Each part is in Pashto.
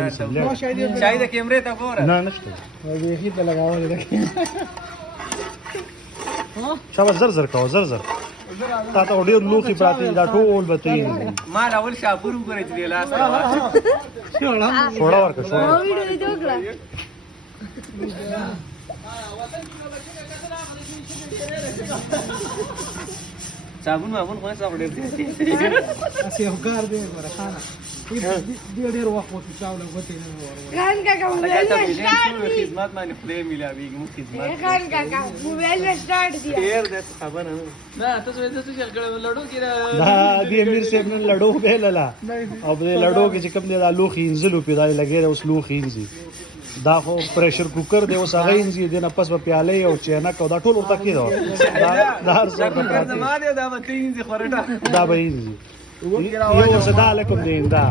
کوم څه شاید د کیمرې ته ګوره نه نشته ویخي په لګاول دي شابه زر زر کاو زر زر تا ته ډېر لوخي پراتی دا ټول به ته ما اول شاپور وګورې چې لاس سوړا ورکه سوړا ویډیو دې وکړه صابون مابون خو څه وړې اسی افکار دې ورخانه دې ډېر وخت وته چاوله وته نه خان کاکا موبایل میں سٹارٹ دی خدمت باندې خدای ملاويږي مو خدمت خان کاکا موبایل میں سٹارٹ دیا ډېر د خبر نه نه تاسو ته څه چل کړه لړو کې دا دی امیر صاحب نن لډو به لاله او په لډو کې چې کوم دی دا لوخي انزلو پیدا لګي اوس لوخي انزي دا خو پریشر کوکر دی اوس هغه انزي دنه پس په پیاله او چینک او دا ټول ورته کېدو دا هر څه دا زما دی دا به تینځي خورټه دا به انزي یو صدا علیکم دین دا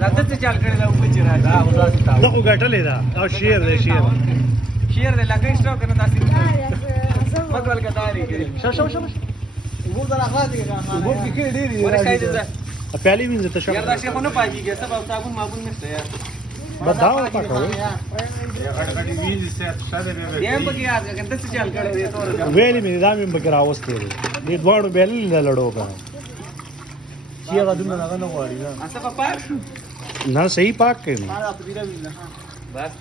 راته څه چل کړی دا وګ چې راځه دا خو ګټلې دا او شیر دی شیر شیر دې لګې سټاک کنه تاسو مګول کداري کړی شاو وګور دا راځي وګور کې ډېری ورې شاید دا پیالي وینځه ته یار دا شي خو نه پاکیږي سبب صابون مابون نشته یار بداو پاکوي یم بګي یاد کنه څه چل کړی دی تور ویلې مې دا مې بګرا اوسته دي دې دوړو بیل لړو کا چې هغه دونه نه غواړي اسه په پاک نه صحیح پاک کړي بس